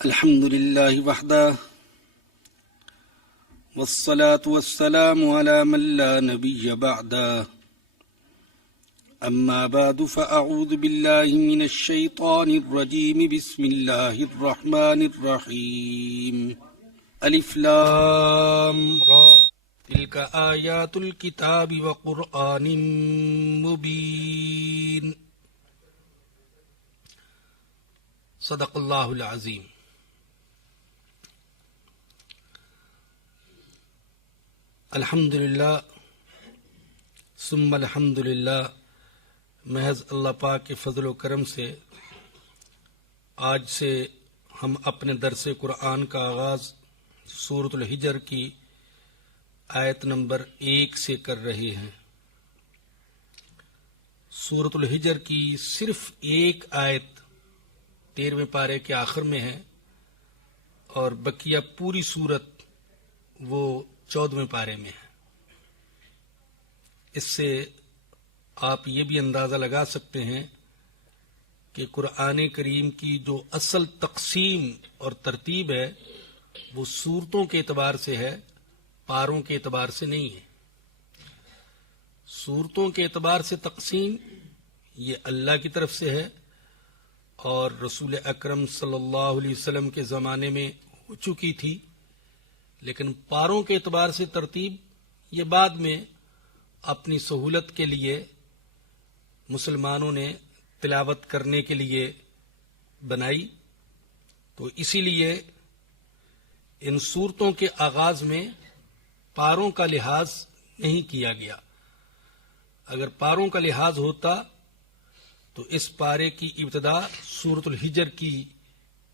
الحمد لله وحده والصلاة والسلام على من لا نبي بعده أما بعد فأعوذ بالله من الشيطان الرجيم بسم الله الرحمن الرحيم ألف لام را تلك آيات الكتاب وقرآن مبين صدق اللہ العظیم. الحمدللہ ثم الحمدللہ. محض اللہ پاک کے فضل و کرم سے آج سے ہم اپنے درس قرآن کا آغاز سورۃ الحجر کی آیت نمبر 1 سے کر رہے ہیں. سورۃ الحجر کی صرف ایک آیت 13ویں پارے کے آخر میں ہے اور بقیہ پوری سورت وہ 14ویں پارے میں ہے. اس سے آپ یہ بھی اندازہ لگا سکتے ہیں کہ قرآن کریم کی جو اصل تقسیم اور ترتیب ہے وہ سورتوں کے اعتبار سے ہے، پاروں کے اعتبار سے نہیں ہے. سورتوں کے اعتبار سے تقسیم یہ اللہ کی طرف سے ہے اور رسول اکرم صلی اللہ علیہ وسلم کے زمانے میں ہو چکی تھی، لیکن پاروں کے اعتبار سے ترتیب یہ بعد میں اپنی سہولت کے لیے مسلمانوں نے تلاوت کرنے کے لیے بنائی. تو اسی لیے ان صورتوں کے آغاز میں پاروں کا لحاظ نہیں کیا گیا. اگر پاروں کا لحاظ ہوتا تو اس پارے کی ابتدا سورۃ الحجر کی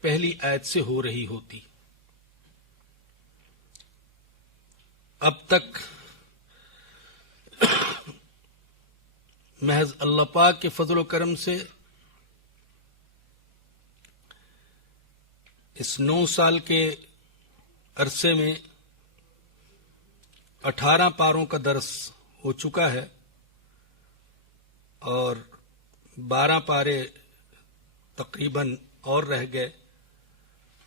پہلی آیت سے ہو رہی ہوتی. اب تک محض اللہ پاک کے فضل و کرم سے اس 9 سال کے عرصے میں 18 پاروں کا درس ہو چکا ہے اور 12 پارے تقریباً اور رہ گئے.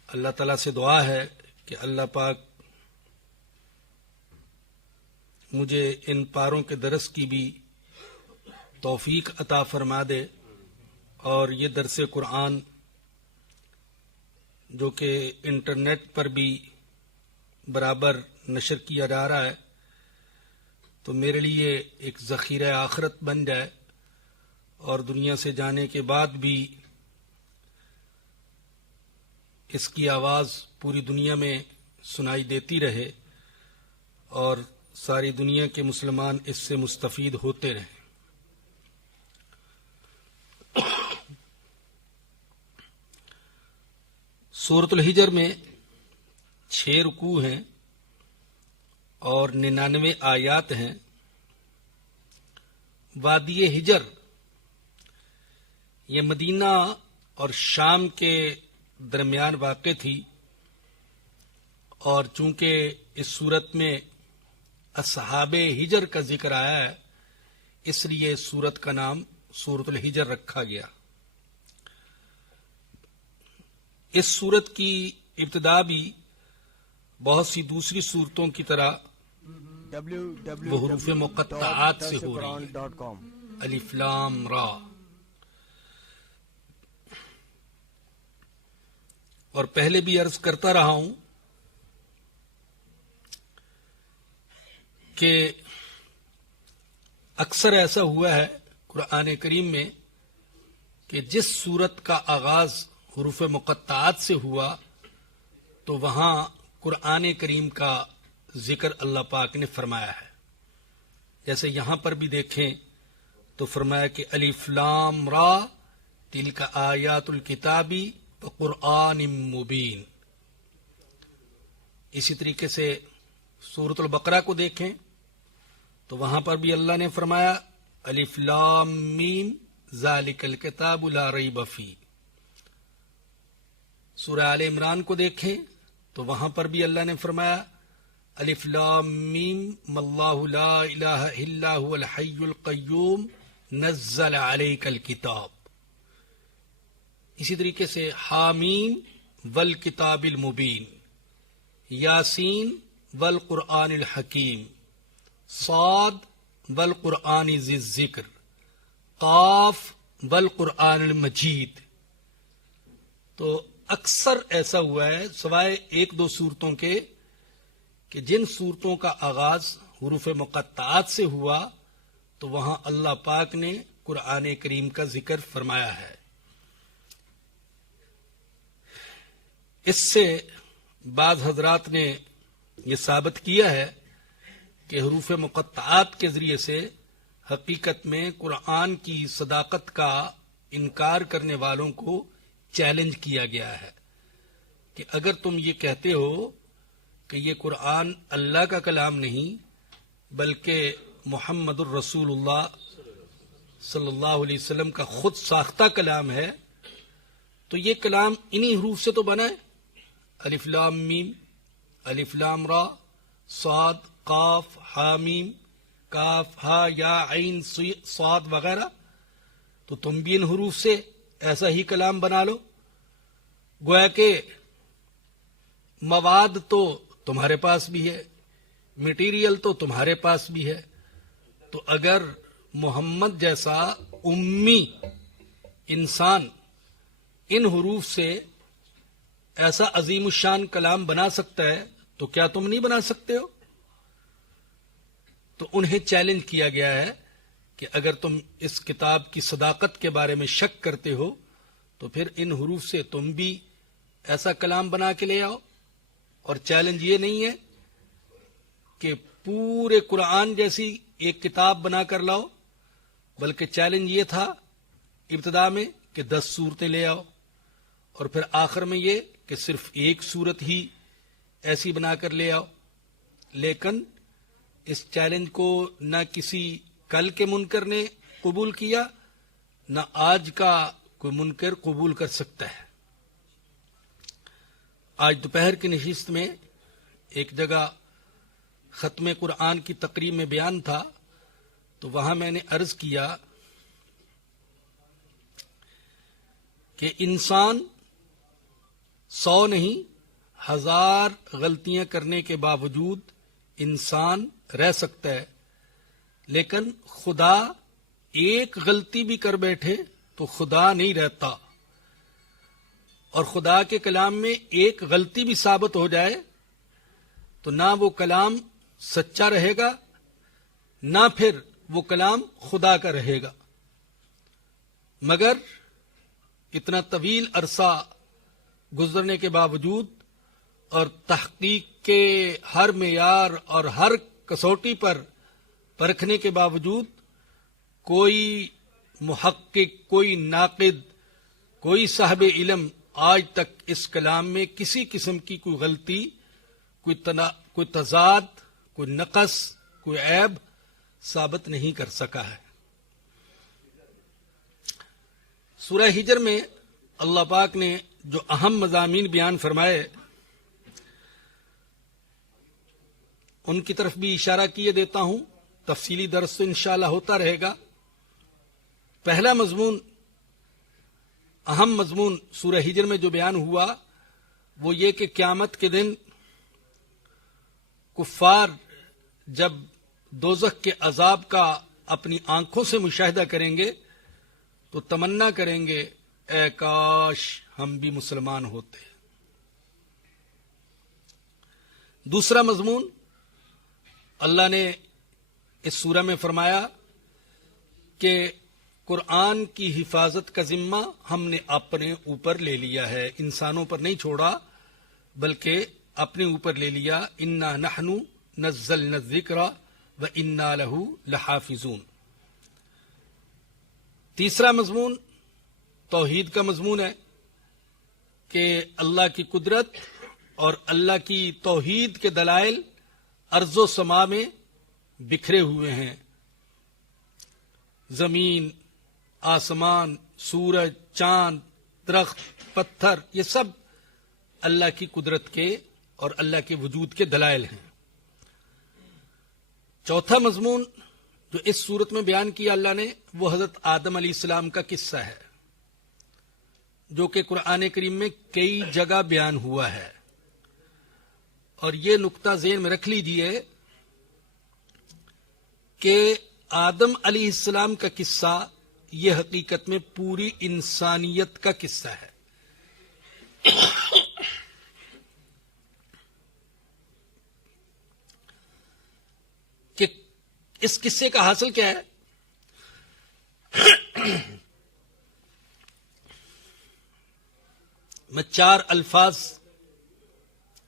اللہ تعالیٰ سے دعا ہے کہ اللہ پاک مجھے ان پاروں کے درس کی بھی توفیق عطا فرما دے اور یہ درس قرآن جو کہ انٹرنیٹ پر بھی برابر نشر کیا جا رہا ہے تو میرے لیے ایک ذخیرہ آخرت بن جائے اور دنیا سے جانے کے بعد بھی اس کی آواز پوری دنیا میں سنائی دیتی رہے اور ساری دنیا کے مسلمان اس سے مستفید ہوتے رہیں. سورۃ الحجر میں 6 رکوع ہیں اور 99 آیات ہیں. وادی حجر یہ مدینہ اور شام کے درمیان واقع تھی اور چونکہ اس صورت میں اصحاب حجر کا ذکر آیا ہے اس لیے سورت کا نام سورۃ الحجر رکھا گیا. اس سورت کی ابتدا بھی بہت سی دوسری صورتوں کی طرح وہ حروف مقطعات سے ہو رہی ہے. الف لام را. اور پہلے بھی عرض کرتا رہا ہوں کہ اکثر ایسا ہوا ہے قرآن کریم میں کہ جس سورت کا آغاز حروف مقطعات سے ہوا تو وہاں قرآن کریم کا ذکر اللہ پاک نے فرمایا ہے. جیسے یہاں پر بھی دیکھیں تو فرمایا کہ الف لام را تلک آیات الکتابی قرآن مبین. اسی طریقے سے سورۃ البقرہ کو دیکھیں تو وہاں پر بھی اللہ نے فرمایا الف لام میم ذالک الکتاب لا ریب فیہ. سورہ آل عمران کو دیکھیں تو وہاں پر بھی اللہ نے فرمایا الف لام میم اللہ لا الہ الا هو الحی القیوم نزل علیک الکتاب. اسی طریقے سے حامیم والکتاب المبین، یاسین والقرآن الحکیم، صاد والقرآن ذی الذکر، قاف والقرآن المجید۔ تو اکثر ایسا ہوا ہے سوائے ایک دو صورتوں کے کہ جن صورتوں کا آغاز حروف مقطعات سے ہوا تو وہاں اللہ پاک نے قرآن کریم کا ذکر فرمایا ہے۔ اس سے بعض حضرات نے یہ ثابت کیا ہے کہ حروف مقطعات کے ذریعے سے حقیقت میں قرآن کی صداقت کا انکار کرنے والوں کو چیلنج کیا گیا ہے کہ اگر تم یہ کہتے ہو کہ یہ قرآن اللہ کا کلام نہیں بلکہ محمد الرسول اللہ صلی اللہ علیہ وسلم کا خود ساختہ کلام ہے تو یہ کلام انہی حروف سے تو بنا ہے، الف لام میم، الف لام را، صاد قاف ہا میم، کاف ہا یا عین صاد وغیرہ، تو تم بھی ان حروف سے ایسا ہی کلام بنا لو۔ گویا کہ مواد تو تمہارے پاس بھی ہے، مٹیریل تو تمہارے پاس بھی ہے، تو اگر محمد جیسا امی انسان ان حروف سے ایسا عظیم الشان کلام بنا سکتا ہے تو کیا تم نہیں بنا سکتے ہو؟ تو انہیں چیلنج کیا گیا ہے کہ اگر تم اس کتاب کی صداقت کے بارے میں شک کرتے ہو تو پھر ان حروف سے تم بھی ایسا کلام بنا کے لے آؤ۔ اور چیلنج یہ نہیں ہے کہ پورے قرآن جیسی ایک کتاب بنا کر لاؤ، بلکہ چیلنج یہ تھا ابتدا میں کہ 10 صورتیں لے آؤ، اور پھر آخر میں یہ کہ صرف ایک صورت ہی ایسی بنا کر لے آؤ۔ لیکن اس چیلنج کو نہ کسی کل کے منکر نے قبول کیا، نہ آج کا کوئی منکر قبول کر سکتا ہے۔ آج دوپہر کی نشست میں ایک جگہ ختم قرآن کی تقریب میں بیان تھا، تو وہاں میں نے عرض کیا کہ انسان 100 نہیں 1000 غلطیاں کرنے کے باوجود انسان رہ سکتا ہے، لیکن خدا ایک غلطی بھی کر بیٹھے تو خدا نہیں رہتا، اور خدا کے کلام میں ایک غلطی بھی ثابت ہو جائے تو نہ وہ کلام سچا رہے گا نہ پھر وہ کلام خدا کا رہے گا۔ مگر اتنا طویل عرصہ گزرنے کے باوجود اور تحقیق کے ہر معیار اور ہر کسوٹی پر پرکھنے کے باوجود کوئی محقق، کوئی ناقد، کوئی صاحب علم آج تک اس کلام میں کسی قسم کی کوئی غلطی، کوئی تضاد، کوئی نقص، کوئی عیب ثابت نہیں کر سکا ہے۔ سورہ ہجر میں اللہ پاک نے جو اہم مضامین بیان فرمائے ان کی طرف بھی اشارہ کیے دیتا ہوں، تفصیلی درس تو انشاءاللہ ہوتا رہے گا۔ پہلا مضمون، اہم مضمون سورہ ہجر میں جو بیان ہوا وہ یہ کہ قیامت کے دن کفار جب دوزخ کے عذاب کا اپنی آنکھوں سے مشاہدہ کریں گے تو تمنا کریں گے اے کاش ہم بھی مسلمان ہوتے۔ دوسرا مضمون اللہ نے اس سورہ میں فرمایا کہ قرآن کی حفاظت کا ذمہ ہم نے اپنے اوپر لے لیا ہے، انسانوں پر نہیں چھوڑا بلکہ اپنے اوپر لے لیا۔ انا نحن نزلنا الذکر وانا لہ لحافظون۔ تیسرا مضمون توحید کا مضمون ہے کہ اللہ کی قدرت اور اللہ کی توحید کے دلائل ارض و سما میں بکھرے ہوئے ہیں۔ زمین، آسمان، سورج، چاند، درخت، پتھر، یہ سب اللہ کی قدرت کے اور اللہ کے وجود کے دلائل ہیں۔ چوتھا مضمون جو اس صورت میں بیان کیا اللہ نے وہ حضرت آدم علیہ السلام کا قصہ ہے۔ جو کہ قرآن کریم میں کئی جگہ بیان ہوا ہے، اور یہ نقطہ ذہن میں رکھ لیجئے کہ آدم علیہ السلام کا قصہ یہ حقیقت میں پوری انسانیت کا قصہ ہے۔ کہ اس قصے کا حاصل کیا ہے؟ میں 4 الفاظ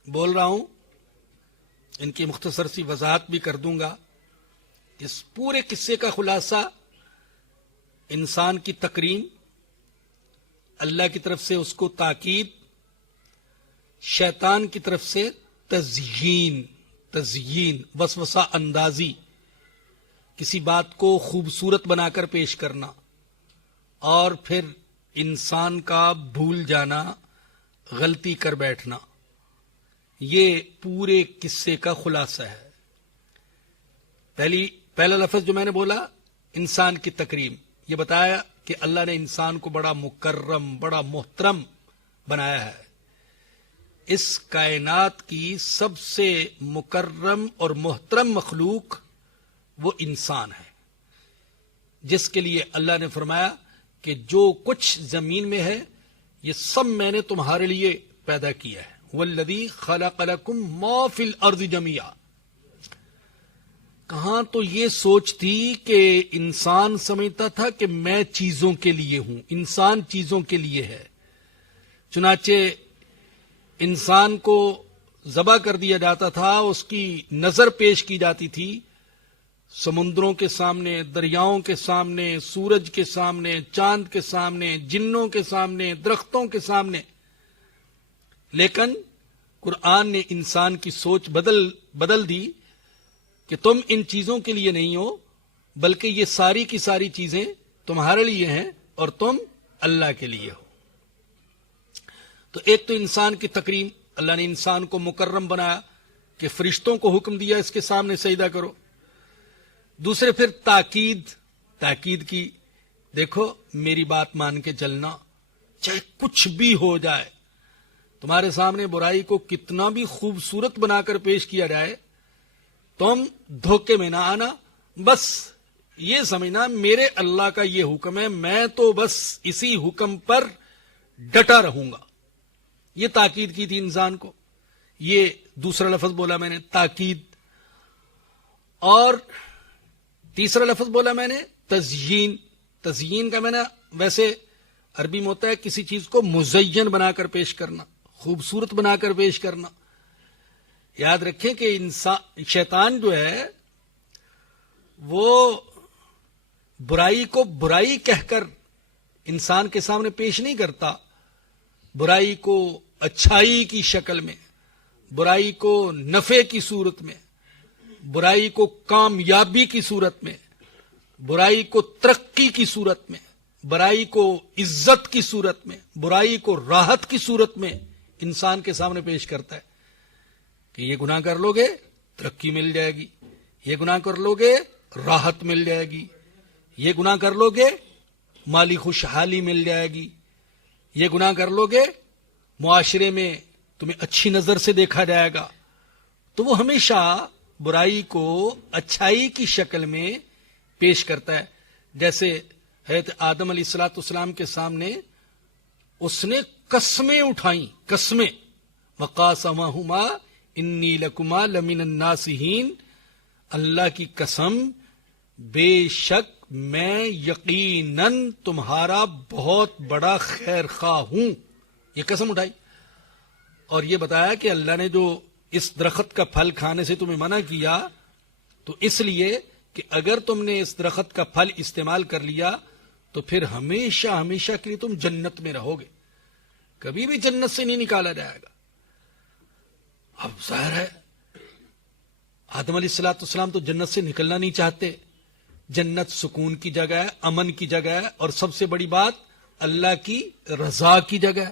بول رہا ہوں، ان کی مختصر سی وضاحت بھی کر دوں گا۔ اس پورے قصے کا خلاصہ انسان کی تکریم، اللہ کی طرف سے اس کو تاکید، شیطان کی طرف سے تزیین وسوسہ اندازی، کسی بات کو خوبصورت بنا کر پیش کرنا، اور پھر انسان کا بھول جانا، غلطی کر بیٹھنا، یہ پورے قصے کا خلاصہ ہے۔ پہلا لفظ جو میں نے بولا، انسان کی تکریم، یہ بتایا کہ اللہ نے انسان کو بڑا مکرم، بڑا محترم بنایا ہے۔ اس کائنات کی سب سے مکرم اور محترم مخلوق وہ انسان ہے، جس کے لیے اللہ نے فرمایا کہ جو کچھ زمین میں ہے یہ سب میں نے تمہارے لیے پیدا کیا ہے۔ والذی خلق لکم ما فی الارض جميعا۔ کہاں تو یہ سوچ تھی کہ انسان سمجھتا تھا کہ میں چیزوں کے لیے ہوں، انسان چیزوں کے لیے ہے، چنانچہ انسان کو ذبح کر دیا جاتا تھا، اس کی نظر پیش کی جاتی تھی سمندروں کے سامنے، دریاؤں کے سامنے، سورج کے سامنے، چاند کے سامنے، جنوں کے سامنے، درختوں کے سامنے۔ لیکن قرآن نے انسان کی سوچ بدل دی کہ تم ان چیزوں کے لیے نہیں ہو، بلکہ یہ ساری کی ساری چیزیں تمہارے لیے ہیں اور تم اللہ کے لیے ہو۔ تو ایک تو انسان کی تکریم، اللہ نے انسان کو مکرم بنایا کہ فرشتوں کو حکم دیا اس کے سامنے سجدہ کرو۔ دوسرے پھر تاکید کی، دیکھو میری بات مان کے چلنا، چاہے کچھ بھی ہو جائے، تمہارے سامنے برائی کو کتنا بھی خوبصورت بنا کر پیش کیا جائے، تم دھوکے میں نہ آنا، بس یہ سمجھنا میرے اللہ کا یہ حکم ہے، میں تو بس اسی حکم پر ڈٹا رہوں گا۔ یہ تاکید کی تھی انسان کو۔ یہ دوسرا لفظ بولا میں نے، تاکید۔ اور تیسرا لفظ بولا میں نے، تزیین۔ تزیین کا میں نے ویسے عربی میں ہوتا ہے کسی چیز کو مزین بنا کر پیش کرنا، خوبصورت بنا کر پیش کرنا۔ یاد رکھیں کہ شیطان جو ہے وہ برائی کو برائی کہہ کر انسان کے سامنے پیش نہیں کرتا، برائی کو اچھائی کی شکل میں، برائی کو نفع کی صورت میں، برائی کو کامیابی کی صورت میں، برائی کو ترقی کی صورت میں، برائی کو عزت کی صورت میں، برائی کو راحت کی صورت میں انسان کے سامنے پیش کرتا ہے کہ یہ گناہ کر لو گے ترقی مل جائے گی، یہ گناہ کر لو گے راحت مل جائے گی، یہ گناہ کر لو گے مالی خوشحالی مل جائے گی، یہ گناہ کر لو گے معاشرے میں تمہیں اچھی نظر سے دیکھا جائے گا۔ تو وہ ہمیشہ برائی کو اچھائی کی شکل میں پیش کرتا ہے۔ جیسے حضرت آدم علیہ السلام کے سامنے اس نے قسمیں اٹھائیں، قسمیں، وقاسمہما انی لکما لمن الناصحین، اللہ کی قسم بے شک میں یقیناً تمہارا بہت بڑا خیر خواہ ہوں، یہ قسم اٹھائی۔ اور یہ بتایا کہ اللہ نے جو اس درخت کا پھل کھانے سے تمہیں منع کیا تو اس لیے کہ اگر تم نے اس درخت کا پھل استعمال کر لیا تو پھر ہمیشہ ہمیشہ کے لیے تم جنت میں رہو گے، کبھی بھی جنت سے نہیں نکالا جائے گا۔ اب ظاہر ہے آدم علیہ السلام تو جنت سے نکلنا نہیں چاہتے۔ جنت سکون کی جگہ ہے، امن کی جگہ ہے، اور سب سے بڑی بات اللہ کی رضا کی جگہ ہے،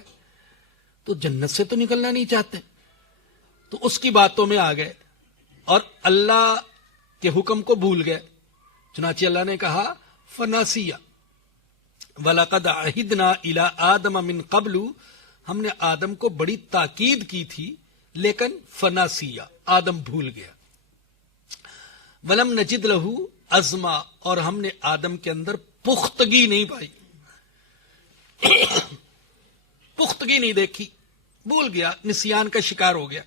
تو جنت سے تو نکلنا نہیں چاہتے، تو اس کی باتوں میں آ گئے اور اللہ کے حکم کو بھول گئے۔ چنانچہ اللہ نے کہا فناسیہ، وَلَقَدْ عَهِدْنَا إِلَىٰ آدَمَ مِن قَبْلُ، ہم نے آدم کو بڑی تاکید کی تھی لیکن فناسیہ، آدم بھول گیا۔ وَلَمْ نَجِدْ لَهُ عَزْمًا، اور ہم نے آدم کے اندر پختگی نہیں پائی، پختگی نہیں دیکھی، بھول گیا، نسیان کا شکار ہو گیا۔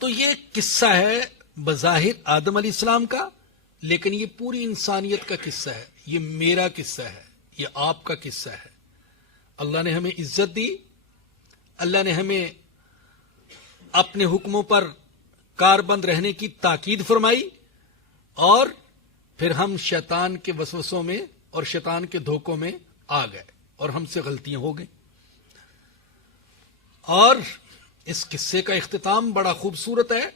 تو یہ قصہ ہے بظاہر آدم علیہ السلام کا، لیکن یہ پوری انسانیت کا قصہ ہے، یہ میرا قصہ ہے، یہ آپ کا قصہ ہے۔ اللہ نے ہمیں عزت دی، اللہ نے ہمیں اپنے حکموں پر کاربند رہنے کی تاکید فرمائی، اور پھر ہم شیطان کے وسوسوں میں اور شیطان کے دھوکوں میں آ گئے اور ہم سے غلطیاں ہو گئیں۔ اور اس قصے کا اختتام بڑا خوبصورت ہے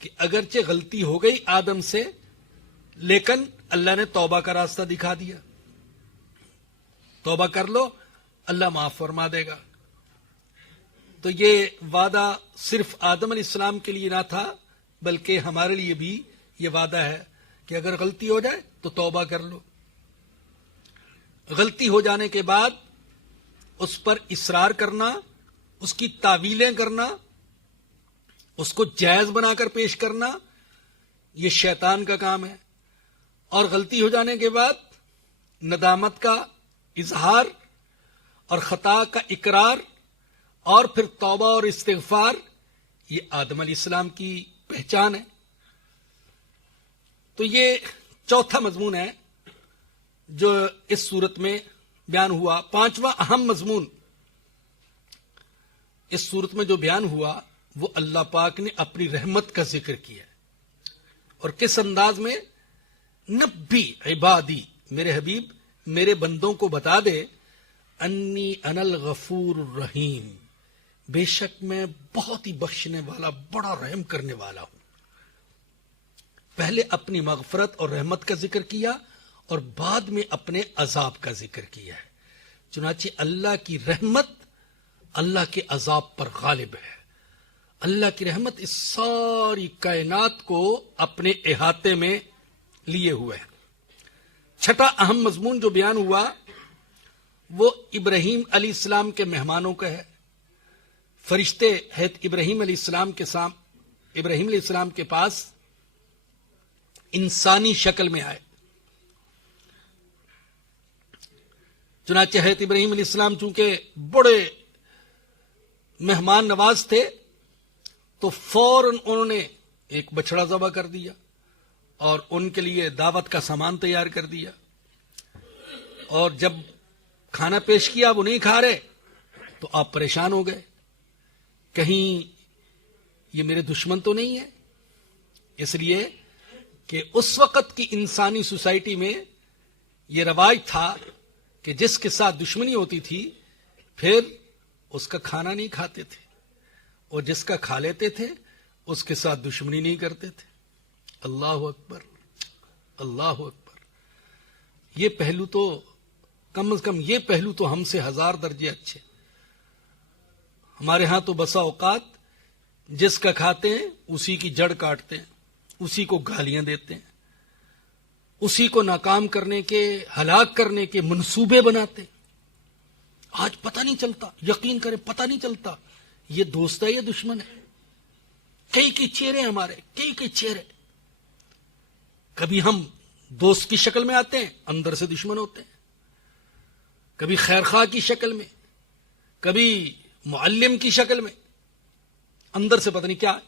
کہ اگرچہ غلطی ہو گئی آدم سے، لیکن اللہ نے توبہ کا راستہ دکھا دیا، توبہ کر لو، اللہ معاف فرما دے گا۔ تو یہ وعدہ صرف آدم علیہ السلام کے لیے نہ تھا، بلکہ ہمارے لیے بھی یہ وعدہ ہے کہ اگر غلطی ہو جائے تو توبہ کر لو۔ غلطی ہو جانے کے بعد اس پر اصرار کرنا، اس کی تعویلیں کرنا، اس کو جائز بنا کر پیش کرنا، یہ شیطان کا کام ہے۔ اور غلطی ہو جانے کے بعد ندامت کا اظہار اور خطا کا اقرار اور پھر توبہ اور استغفار، یہ آدم علیہ السلام کی پہچان ہے۔ تو یہ چوتھا مضمون ہے جو اس صورت میں بیان ہوا۔ پانچواں اہم مضمون اس صورت میں جو بیان ہوا وہ اللہ پاک نے اپنی رحمت کا ذکر کیا، اور کس انداز میں؟ نبی عبادی، میرے حبیب میرے بندوں کو بتا دے، انی انا الغفور الرحیم، بے شک میں بہت ہی بخشنے والا، بڑا رحم کرنے والا ہوں۔ پہلے اپنی مغفرت اور رحمت کا ذکر کیا اور بعد میں اپنے عذاب کا ذکر کیا ہے۔ چنانچہ اللہ کی رحمت اللہ کے عذاب پر غالب ہے۔ اللہ کی رحمت اس ساری کائنات کو اپنے احاطے میں لیے ہوئے ہے۔ چھٹا اہم مضمون جو بیان ہوا وہ ابراہیم علیہ السلام کے مہمانوں کا ہے۔ فرشتے حضرت ابراہیم علیہ السلام کے پاس انسانی شکل میں آئے۔ چنانچہ حضرت ابراہیم علیہ السلام چونکہ بڑے مہمان نواز تھے تو فوراً انہوں نے ایک بچڑا ذبح کر دیا اور ان کے لیے دعوت کا سامان تیار کر دیا، اور جب کھانا پیش کیا وہ نہیں کھا رہے تو آپ پریشان ہو گئے، کہیں یہ میرے دشمن تو نہیں ہے؟ اس لیے کہ اس وقت کی انسانی سوسائٹی میں یہ رواج تھا کہ جس کے ساتھ دشمنی ہوتی تھی پھر اس کا کھانا نہیں کھاتے تھے، اور جس کا کھا لیتے تھے اس کے ساتھ دشمنی نہیں کرتے تھے۔ اللہ اکبر، اللہ اکبر۔ یہ پہلو تو کم از کم یہ پہلو تو ہم سے 1000 درجے اچھے۔ ہمارے ہاں تو بسا اوقات جس کا کھاتے ہیں اسی کی جڑ کاٹتے ہیں، اسی کو گالیاں دیتے ہیں، اسی کو ناکام کرنے کے، ہلاک کرنے کے منصوبے بناتے ہیں۔ آج پتہ نہیں چلتا، یقین کریں پتہ نہیں چلتا یہ دوست ہے یا دشمن ہے۔ کئی چہرے ہمارے، کئی چہرے، کبھی ہم دوست کی شکل میں آتے ہیں، اندر سے دشمن ہوتے ہیں، کبھی خیر خواہ کی شکل میں، کبھی معلم کی شکل میں، اندر سے پتہ نہیں کیا ہے۔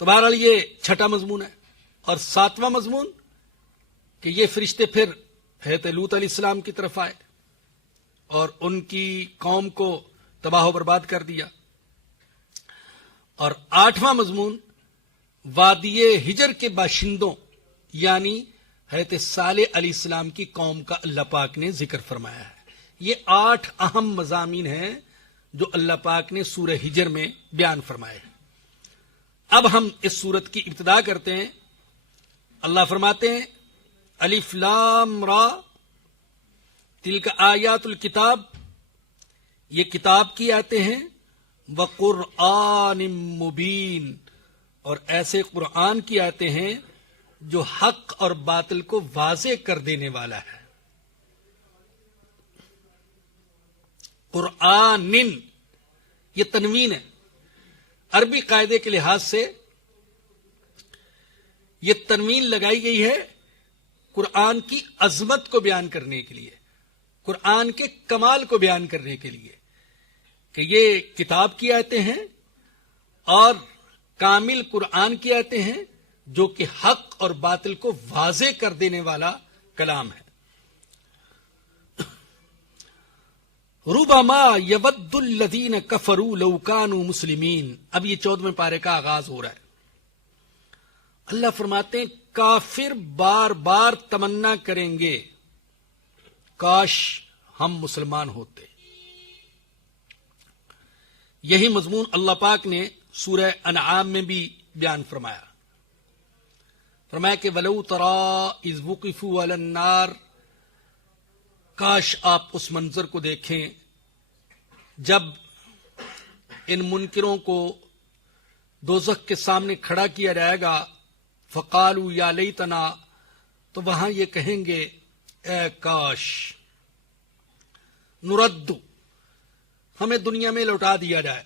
تو بہرحال یہ چھٹا مضمون ہے۔ اور ساتواں مضمون کہ یہ فرشتے پھر حضرت لوط علیہ السلام کی طرف آئے اور ان کی قوم کو تباہ و برباد کر دیا۔ اور 8واں مضمون وادی ہجر کے باشندوں یعنی حضرت صالح علیہ السلام کی قوم کا اللہ پاک نے ذکر فرمایا ہے۔ یہ 8 اہم مضامین ہیں جو اللہ پاک نے سورہ ہجر میں بیان فرمائے ہیں۔ اب ہم اس سورت کی ابتدا کرتے ہیں۔ اللہ فرماتے ہیں الف لام را تلک آیات الکتاب، یہ کتاب کی آیتیں ہیں، وقرآن مبین، اور ایسے قرآن کی آیتیں ہیں جو حق اور باطل کو واضح کر دینے والا ہے. قرآن یہ تنوین ہے. عربی قاعدے کے لحاظ سے یہ تنوین لگائی گئی ہے قرآن کی عظمت کو بیان کرنے کے لیے، قرآن کے کمال کو بیان کرنے کے لیے کہ یہ کتاب کی آیتیں ہیں اور کامل قرآن کی آیتیں ہیں جو کہ حق اور باطل کو واضح کر دینے والا کلام ہے. ربما یود الذین کفروا لو کانوا مسلمین. اب یہ 14ویں پارے کا آغاز ہو رہا ہے. اللہ فرماتے ہیں کافر بار بار تمنا کریں گے کاش ہم مسلمان ہوتے. یہی مضمون اللہ پاک نے سورہ انعام میں بھی بیان فرمایا کہ وَلَوْ تَرَىٰ إِذْ وُقِفُوا عَلَى النَّارِ. کاش آپ اس منظر کو دیکھیں جب ان منکروں کو دوزخ کے سامنے کھڑا کیا جائے گا. فَقَالُوا يَا لَيْتَنَا. تو وہاں یہ کہیں گے اے کاش نُرَدُّ ہمیں دنیا میں لوٹا دیا جائے،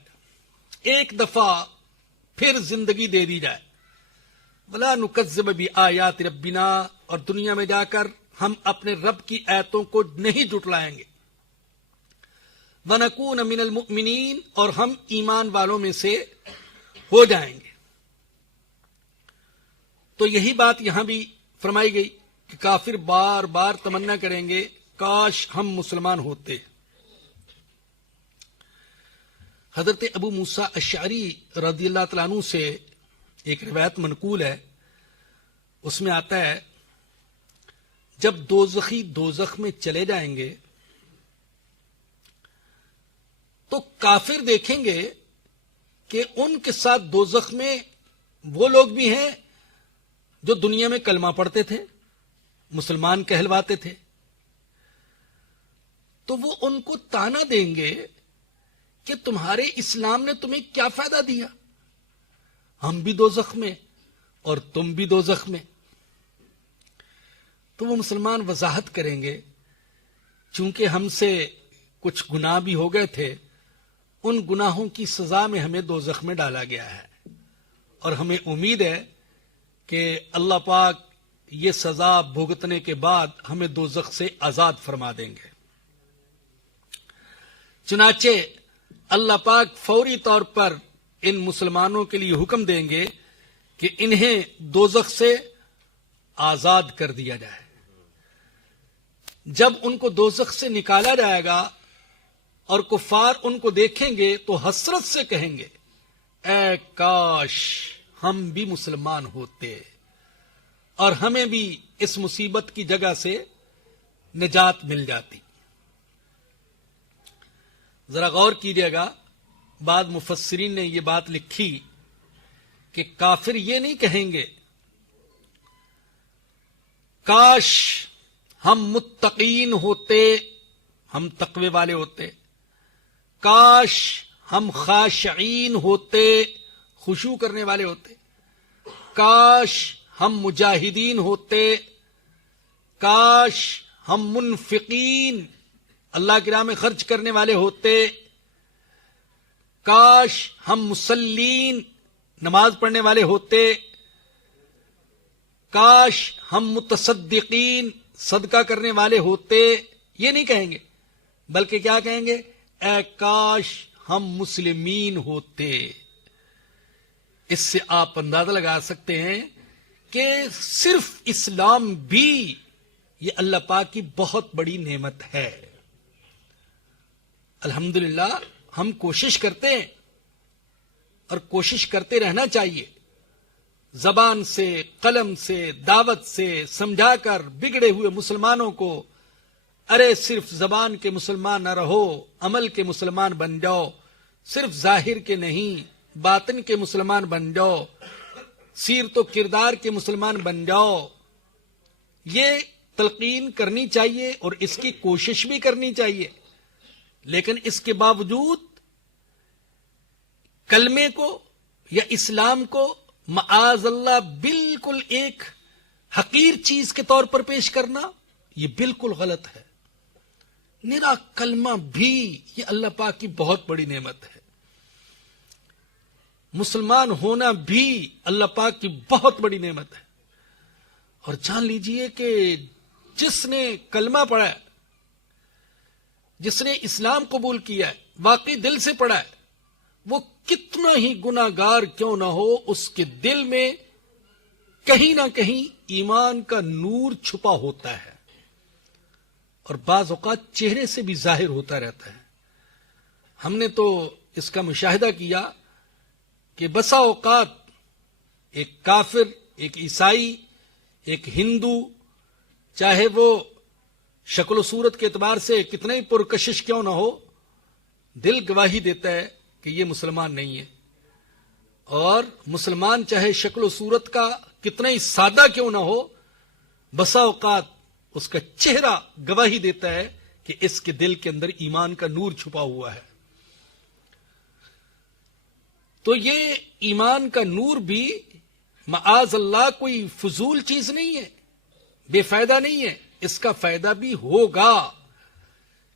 ایک دفعہ پھر زندگی دے دی جائے. وَلَا نُكَذِّبَ بِآيَاتِ رَبِّنَا. اور دنیا میں جا کر ہم اپنے رب کی آیتوں کو نہیں جھٹلائیں گے. وَنَكُونَ مِنَ الْمُؤْمِنِينَ. اور ہم ایمان والوں میں سے ہو جائیں گے. تو یہی بات یہاں بھی فرمائی گئی کہ کافر بار بار تمنا کریں گے کاش ہم مسلمان ہوتے. حضرت ابو موسیٰ اشعری رضی اللہ تعالیٰ عنہ سے ایک روایت منقول ہے. اس میں آتا ہے جب دوزخی دوزخ میں چلے جائیں گے تو کافر دیکھیں گے کہ ان کے ساتھ دوزخ میں وہ لوگ بھی ہیں جو دنیا میں کلمہ پڑھتے تھے، مسلمان کہلواتے تھے. تو وہ ان کو تانا دیں گے کہ تمہارے اسلام نے تمہیں کیا فائدہ دیا، ہم بھی دوزخ میں اور تم بھی دوزخ میں. تو وہ مسلمان وضاحت کریں گے چونکہ ہم سے کچھ گناہ بھی ہو گئے تھے، ان گناہوں کی سزا میں ہمیں دوزخ میں ڈالا گیا ہے اور ہمیں امید ہے کہ اللہ پاک یہ سزا بھگتنے کے بعد ہمیں دوزخ سے آزاد فرما دیں گے. چنانچہ اللہ پاک فوری طور پر ان مسلمانوں کے لیے حکم دیں گے کہ انہیں دوزخ سے آزاد کر دیا جائے. جب ان کو دوزخ سے نکالا جائے گا اور کفار ان کو دیکھیں گے تو حسرت سے کہیں گے اے کاش ہم بھی مسلمان ہوتے اور ہمیں بھی اس مصیبت کی جگہ سے نجات مل جاتی. ذرا غور کیجیے گا، بعض مفسرین نے یہ بات لکھی کہ کافر یہ نہیں کہیں گے کاش ہم متقین ہوتے، ہم تقوی والے ہوتے، کاش ہم خاشعین ہوتے، خشوع کرنے والے ہوتے، کاش ہم مجاہدین ہوتے، کاش ہم منفقین اللہ کی راہ میں خرچ کرنے والے ہوتے، کاش ہم مسلین نماز پڑھنے والے ہوتے، کاش ہم متصدقین صدقہ کرنے والے ہوتے. یہ نہیں کہیں گے بلکہ کیا کہیں گے اے کاش ہم مسلمین ہوتے. اس سے آپ اندازہ لگا سکتے ہیں کہ صرف اسلام بھی یہ اللہ پاک کی بہت بڑی نعمت ہے. الحمدللہ ہم کوشش کرتے ہیں اور کوشش کرتے رہنا چاہیے، زبان سے، قلم سے، دعوت سے سمجھا کر بگڑے ہوئے مسلمانوں کو ارے صرف زبان کے مسلمان نہ رہو، عمل کے مسلمان بن جاؤ، صرف ظاہر کے نہیں باطن کے مسلمان بن جاؤ، سیرت و کردار کے مسلمان بن جاؤ. یہ تلقین کرنی چاہیے اور اس کی کوشش بھی کرنی چاہیے، لیکن اس کے باوجود کلمے کو یا اسلام کو معاذ اللہ بالکل ایک حقیر چیز کے طور پر پیش کرنا یہ بالکل غلط ہے. نرا کلمہ بھی یہ اللہ پاک کی بہت بڑی نعمت ہے. مسلمان ہونا بھی اللہ پاک کی بہت بڑی نعمت ہے. اور جان لیجئے کہ جس نے کلمہ پڑھا ہے، جس نے اسلام قبول کیا ہے، واقعی دل سے پڑھا ہے، وہ کتنا ہی گناہگار کیوں نہ ہو، اس کے دل میں کہیں نہ کہیں ایمان کا نور چھپا ہوتا ہے، اور بعض اوقات چہرے سے بھی ظاہر ہوتا رہتا ہے. ہم نے تو اس کا مشاہدہ کیا کہ بسا اوقات ایک کافر، ایک عیسائی، ایک ہندو، چاہے وہ شکل و صورت کے اعتبار سے کتنا ہی پرکشش کیوں نہ ہو، دل گواہی دیتا ہے کہ یہ مسلمان نہیں ہے. اور مسلمان چاہے شکل و صورت کا کتنا ہی سادہ کیوں نہ ہو، بسا اوقات اس کا چہرہ گواہی دیتا ہے کہ اس کے دل کے اندر ایمان کا نور چھپا ہوا ہے. تو یہ ایمان کا نور بھی معاذ اللہ کوئی فضول چیز نہیں ہے، بے فائدہ نہیں ہے، اس کا فائدہ بھی ہوگا.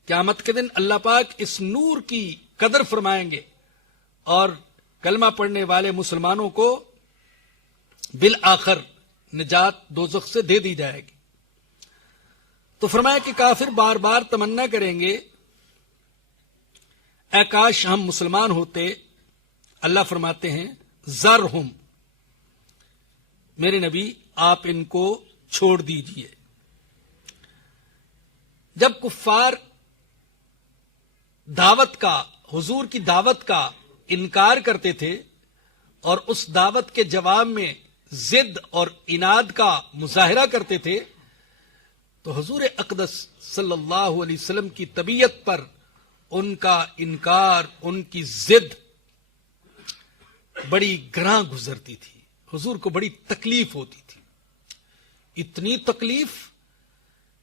قیامت کے دن اللہ پاک اس نور کی قدر فرمائیں گے اور کلمہ پڑھنے والے مسلمانوں کو بالآخر نجات دوزخ سے دے دی جائے گی. تو فرمایا کہ کافر بار بار تمنا کریں گے اے کاش ہم مسلمان ہوتے. اللہ فرماتے ہیں ذرہم، میرے نبی آپ ان کو چھوڑ دیجئے. جب کفار دعوت کا، حضور کی دعوت کا انکار کرتے تھے اور اس دعوت کے جواب میں ضد اور عناد کا مظاہرہ کرتے تھے، تو حضور اقدس صلی اللہ علیہ وسلم کی طبیعت پر ان کا انکار، ان کی ضد بڑی گراں گزرتی تھی. حضور کو بڑی تکلیف ہوتی تھی، اتنی تکلیف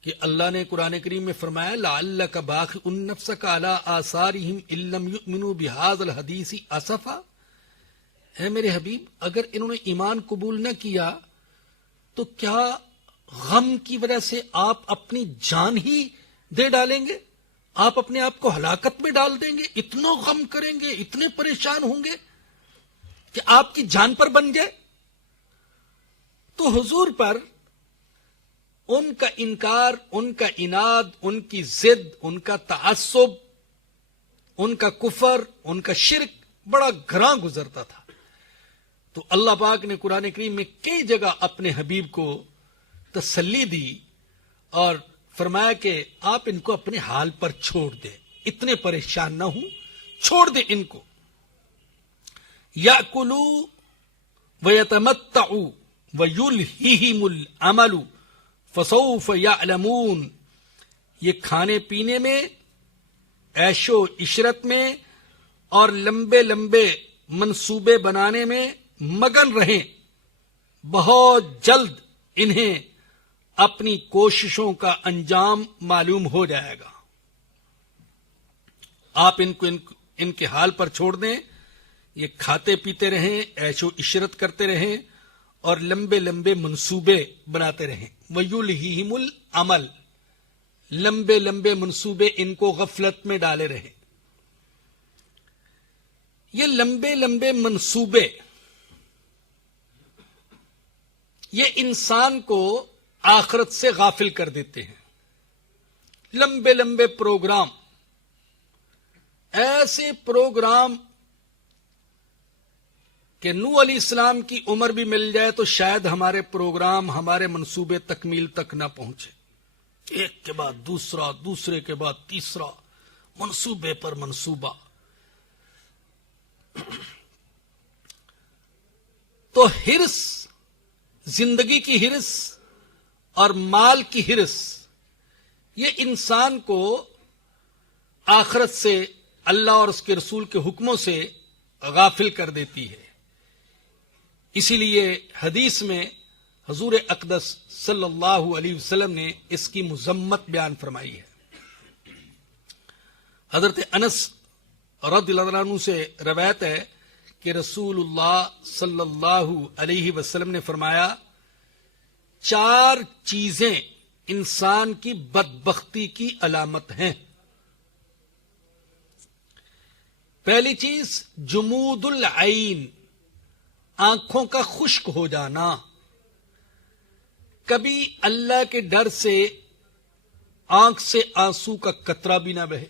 کہ اللہ نے قرآن کریم میں فرمایا لعلک باخع نفسک علی آثارہم ان لم یؤمنوا بہذا الحدیث اسفا. اے میرے حبیب، اگر انہوں نے ایمان قبول نہ کیا تو کیا غم کی وجہ سے آپ اپنی جان ہی دے ڈالیں گے؟ آپ اپنے آپ کو ہلاکت میں ڈال دیں گے؟ اتنا غم کریں گے، اتنے پریشان ہوں گے کہ آپ کی جان پر بن جائے؟ تو حضور پر ان کا انکار، ان کا عناد، ان کی ضد، ان کا تعصب، ان کا کفر، ان کا شرک بڑا گراں گزرتا تھا. تو اللہ پاک نے قرآن کریم میں کئی جگہ اپنے حبیب کو تسلی دی اور فرمایا کہ آپ ان کو اپنے حال پر چھوڑ دیں، اتنے پریشان نہ ہوں، چھوڑ دیں ان کو. یأکلوا ویتمتعوا ویلہیہم العمل فسوف یعلمون. یہ کھانے پینے میں، عیش و عشرت میں اور لمبے لمبے منصوبے بنانے میں مگن رہیں، بہت جلد انہیں اپنی کوششوں کا انجام معلوم ہو جائے گا. آپ ان کے حال پر چھوڑ دیں، یہ کھاتے پیتے رہیں، عیش و عشرت کرتے رہیں اور لمبے لمبے منصوبے بناتے رہیں. وَيُلْهِهِمُ الْعَمَلِ، لمبے لمبے منصوبے ان کو غفلت میں ڈالے رہیں. یہ لمبے لمبے منصوبے یہ انسان کو آخرت سے غافل کر دیتے ہیں. لمبے لمبے پروگرام، ایسے پروگرام کہ نوح علیہ السلام کی عمر بھی مل جائے تو شاید ہمارے پروگرام، ہمارے منصوبے تکمیل تک نہ پہنچے. ایک کے بعد دوسرا، دوسرے کے بعد تیسرا، منصوبے پر منصوبہ. تو ہرس، زندگی کی ہرس اور مال کی ہرس، یہ انسان کو آخرت سے، اللہ اور اس کے رسول کے حکموں سے غافل کر دیتی ہے. اسی لیے حدیث میں حضور اقدس صلی اللہ علیہ وسلم نے اس کی مذمت بیان فرمائی ہے. حضرت انس رضی اللہ عنہ سے روایت ہے کہ رسول اللہ صلی اللہ علیہ وسلم نے فرمایا 4 چیزیں انسان کی بدبختی کی علامت ہیں۔ پہلی چیز جمود العین، آنکھوں کا خشک ہو جانا، کبھی اللہ کے ڈر سے آنکھ سے آنسو کا قطرہ بھی نہ بہے،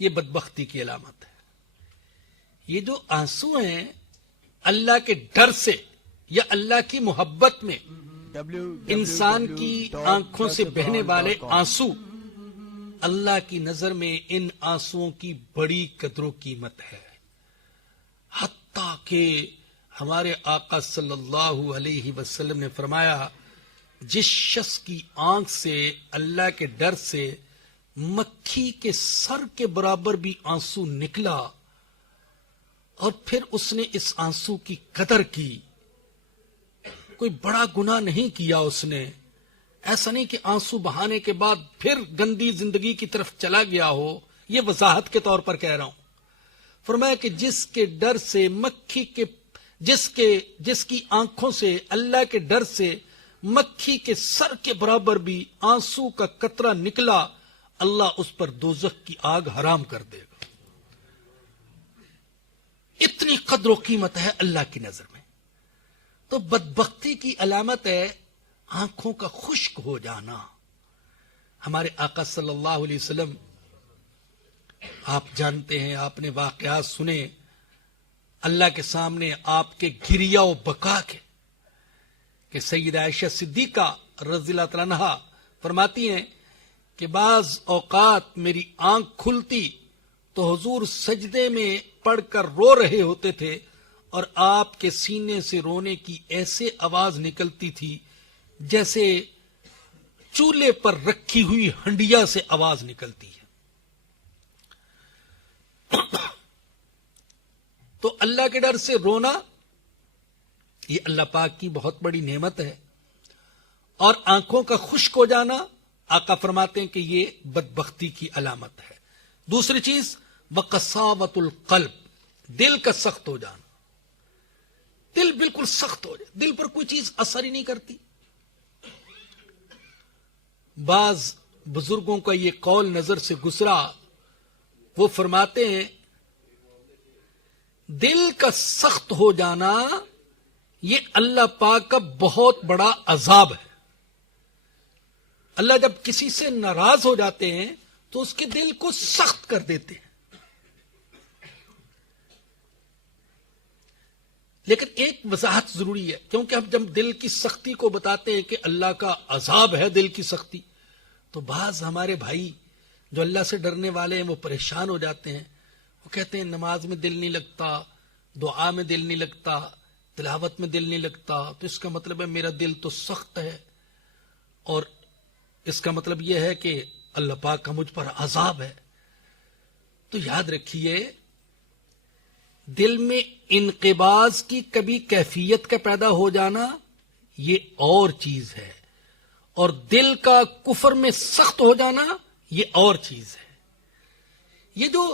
یہ بدبختی کی علامت ہے۔ یہ جو آنسو ہیں اللہ کے ڈر سے یا اللہ کی محبت میں انسان کی آنکھوں سے بہنے والے آنسو، اللہ کی نظر میں ان آنسوؤں کی بڑی قدر و قیمت ہے، حتیٰ کہ ہمارے آقا صلی اللہ علیہ وسلم نے فرمایا جس شخص کی آنکھ سے اللہ کے ڈر سے مکھی کے سر کے برابر بھی آنسو نکلا اور پھر اس نے اس آنسو کی قدر کی، کوئی بڑا گناہ نہیں کیا اس نے، ایسا نہیں کہ آنسو بہانے کے بعد پھر گندی زندگی کی طرف چلا گیا ہو، یہ وضاحت کے طور پر کہہ رہا ہوں۔ فرمایا کہ جس کے ڈر سے مکھی کے جس کی آنکھوں سے اللہ کے ڈر سے مکھی کے سر کے برابر بھی آنسو کا قطرہ نکلا، اللہ اس پر دوزخ کی آگ حرام کر دے گا۔ اتنی قدر و قیمت ہے اللہ کی نظر میں۔ تو بدبختی کی علامت ہے آنکھوں کا خشک ہو جانا۔ ہمارے آقا صلی اللہ علیہ وسلم، آپ جانتے ہیں، آپ نے واقعات سنے اللہ کے سامنے آپ کے گریہ و بکا کے، کہ سیدہ عائشہ صدیقہ رضی اللہ تعالیٰ عنہا فرماتی ہیں کہ بعض اوقات میری آنکھ کھلتی تو حضور سجدے میں پڑھ کر رو رہے ہوتے تھے اور آپ کے سینے سے رونے کی ایسے آواز نکلتی تھی جیسے چولہے پر رکھی ہوئی ہنڈیا سے آواز نکلتی ہے۔ تو اللہ کے ڈر سے رونا یہ اللہ پاک کی بہت بڑی نعمت ہے، اور آنکھوں کا خشک ہو جانا آقا فرماتے ہیں کہ یہ بدبختی کی علامت ہے۔ دوسری چیز وقساوۃ القلب، دل کا سخت ہو جانا، دل بالکل سخت ہو جائے، دل پر کوئی چیز اثر ہی نہیں کرتی۔ بعض بزرگوں کا یہ قول نظر سے گزرا، وہ فرماتے ہیں دل کا سخت ہو جانا یہ اللہ پاک کا بہت بڑا عذاب ہے۔ اللہ جب کسی سے ناراض ہو جاتے ہیں تو اس کے دل کو سخت کر دیتے ہیں۔ لیکن ایک وضاحت ضروری ہے، کیونکہ ہم جب دل کی سختی کو بتاتے ہیں کہ اللہ کا عذاب ہے دل کی سختی، تو بعض ہمارے بھائی جو اللہ سے ڈرنے والے ہیں وہ پریشان ہو جاتے ہیں، وہ کہتے ہیں نماز میں دل نہیں لگتا، دعا میں دل نہیں لگتا، تلاوت میں دل نہیں لگتا، تو اس کا مطلب ہے میرا دل تو سخت ہے، اور اس کا مطلب یہ ہے کہ اللہ پاک کا مجھ پر عذاب ہے۔ تو یاد رکھیے دل میں انقباض کی کبھی کیفیت کا پیدا ہو جانا یہ اور چیز ہے، اور دل کا کفر میں سخت ہو جانا یہ اور چیز ہے۔ یہ جو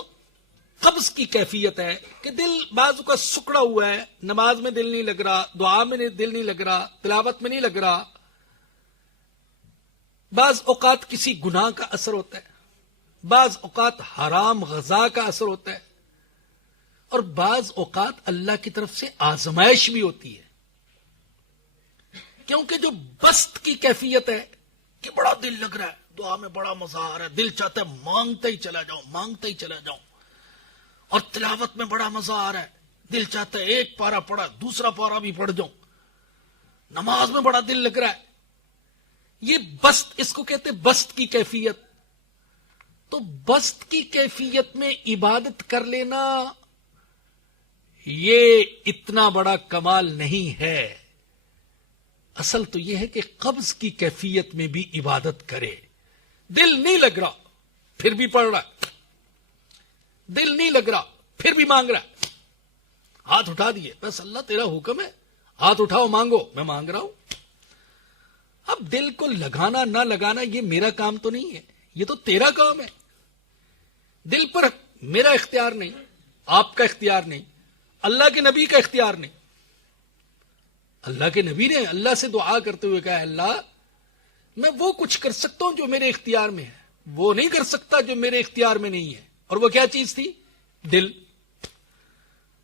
قبض کی کیفیت ہے کہ دل بعض کا سکڑا ہوا ہے، نماز میں دل نہیں لگ رہا، دعا میں دل نہیں لگ رہا، تلاوت میں نہیں لگ رہا، بعض اوقات کسی گناہ کا اثر ہوتا ہے، بعض اوقات حرام غذا کا اثر ہوتا ہے، اور بعض اوقات اللہ کی طرف سے آزمائش بھی ہوتی ہے، کیونکہ جو بست کی کیفیت ہے کہ بڑا دل لگ رہا ہے، دعا میں بڑا مزہ آ رہا ہے، دل چاہتا ہے مانگتا ہی چلا جاؤں، مانگتا ہی چلا جاؤں، اور تلاوت میں بڑا مزہ آ رہا ہے، دل چاہتا ہے ایک پارا پڑھا دوسرا پارا بھی پڑھ جاؤں، نماز میں بڑا دل لگ رہا ہے، یہ بست، اس کو کہتے ہیں بست کی کیفیت۔ تو بست کی کیفیت میں عبادت کر لینا یہ اتنا بڑا کمال نہیں ہے، اصل تو یہ ہے کہ قبض کی کیفیت میں بھی عبادت کرے، دل نہیں لگ رہا پھر بھی پڑھ رہا ہے، دل نہیں لگ رہا پھر بھی مانگ رہا ہے، ہاتھ اٹھا دیے بس اللہ تیرا حکم ہے، ہاتھ اٹھاؤ مانگو، میں مانگ رہا ہوں۔ اب دل کو لگانا نہ لگانا یہ میرا کام تو نہیں ہے، یہ تو تیرا کام ہے، دل پر میرا اختیار نہیں، آپ کا اختیار نہیں، اللہ کے نبی کا اختیار نہیں۔ اللہ کے نبی نے اللہ سے دعا کرتے ہوئے کہا اللہ میں وہ کچھ کر سکتا ہوں جو میرے اختیار میں ہے، وہ نہیں کر سکتا جو میرے اختیار میں نہیں ہے. اور وہ کیا چیز تھی؟ دل.